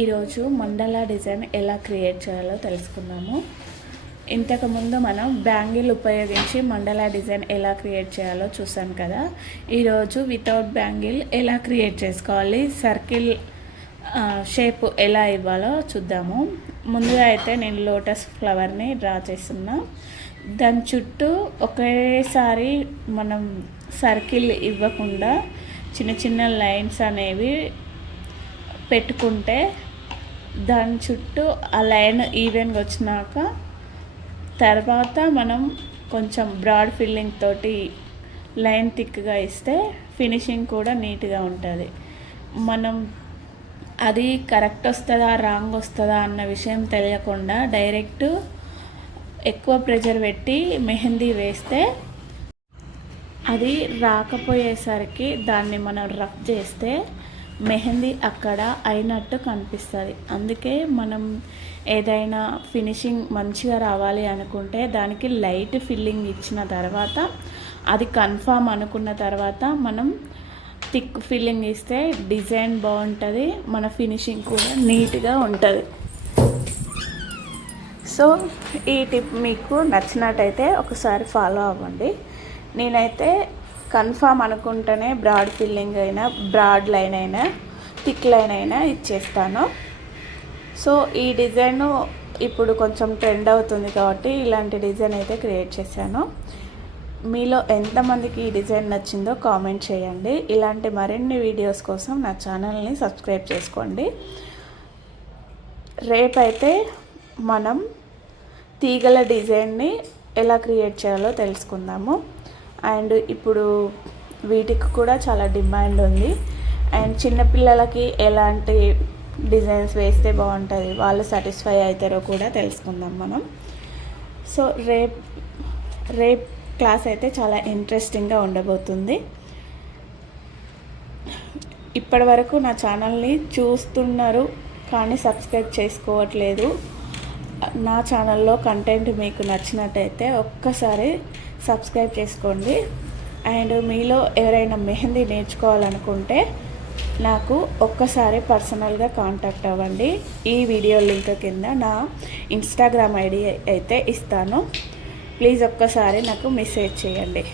ఈరోజు మండలా డిజైన్ ఎలా క్రియేట్ చేయాలో తెలుసుకుందాము. ఇంతకుముందు మనం బ్యాంగిల్ ఉపయోగించి మండలా డిజైన్ ఎలా క్రియేట్ చేయాలో చూసాం కదా. ఈరోజు వితౌట్ బ్యాంగిల్ ఎలా క్రియేట్ చేసుకోవాలి, సర్కిల్ షేప్ ఎలా ఇవ్వాలో చూద్దాము. ముందుగా అయితే నేను లోటస్ ఫ్లవర్ని డ్రా చేస్తున్నా. దాని చుట్టూ ఒకేసారి మనం సర్కిల్ ఇవ్వకుండా చిన్న చిన్న లైన్స్ అనేవి పెట్టుకుంటే దాని చుట్టూ ఆ లైన్ ఈవెన్గా వచ్చినాక తర్వాత మనం కొంచెం బ్రాడ్ ఫిల్లింగ్ తోటి లైన్ థిక్గా ఇస్తే ఫినిషింగ్ కూడా నీట్గా ఉంటుంది. మనం అది కరెక్ట్ వస్తుందా రాంగ్ వస్తుందా అన్న విషయం తెలియకుండా డైరెక్ట్ ఎక్కువ ప్రెషర్ పెట్టి మెహందీ వేస్తే అది రాకపోయేసరికి దాన్ని మనం రఫ్ చేస్తే మెహందీ అక్కడ అయినట్టు కనిపిస్తుంది. అందుకే మనం ఏదైనా ఫినిషింగ్ మంచిగా రావాలి అనుకుంటే దానికి లైట్ ఫిల్లింగ్ ఇచ్చిన తర్వాత అది కన్ఫామ్ అనుకున్న తర్వాత మనం థిక్ ఫిల్లింగ్ ఇస్తే డిజైన్ బాగుంటుంది, మన ఫినిషింగ్ కూడా నీట్గా ఉంటుంది. సో ఈ టిప్ మీకు నచ్చినట్టయితే ఒకసారి ఫాలో అవ్వండి. నేనైతే కన్ఫామ్ అనుకుంటేనే బ్రాడ్ ఫిల్లింగ్ అయినా బ్రాడ్ లైన్ అయినా థిక్ లైన్ అయినా ఇచ్చేస్తాను. సో ఈ డిజైన్ ఇప్పుడు కొంచెం ట్రెండ్ అవుతుంది కాబట్టి ఇలాంటి డిజైన్ అయితే క్రియేట్ చేశాను. మీలో ఎంతమందికి ఈ డిజైన్ నచ్చిందో కామెంట్ చేయండి. ఇలాంటి మరిన్ని వీడియోస్ కోసం నా ఛానల్ని సబ్స్క్రైబ్ చేసుకోండి. రేపైతే మనం తీగల డిజైన్ని ఎలా క్రియేట్ చేయాలో తెలుసుకుందాము. అండ్ ఇప్పుడు వీటికి కూడా చాలా డిమాండ్ ఉంది. అండ్ చిన్నపిల్లలకి ఎలాంటి డిజైన్స్ వేస్తే బాగుంటుంది, వాళ్ళు సాటిస్ఫై అవుతారో కూడా తెలుసుకుందాం మనం. సో రేప్ క్లాస్ అయితే చాలా ఇంట్రెస్టింగ్గా ఉండబోతుంది. ఇప్పటి వరకు నా ఛానల్ని చూస్తున్నారు కానీ సబ్స్క్రైబ్ చేసుకోవట్లేదు. నా ఛానల్లో కంటెంట్ మీకు నచ్చినట్టయితే ఒక్కసారి సబ్స్క్రైబ్ చేసుకోండి. అండ్ మీలో ఎవరైనా మెహందీ నేర్చుకోవాలనుకుంటే నాకు ఒక్కసారి పర్సనల్గా కాంటాక్ట్ అవ్వండి. ఈ వీడియో లింక్ కింద నా ఇన్స్టాగ్రామ్ ఐడి అయితే ఇస్తాను. ప్లీజ్ ఒక్కసారి నాకు మెసేజ్ చేయండి.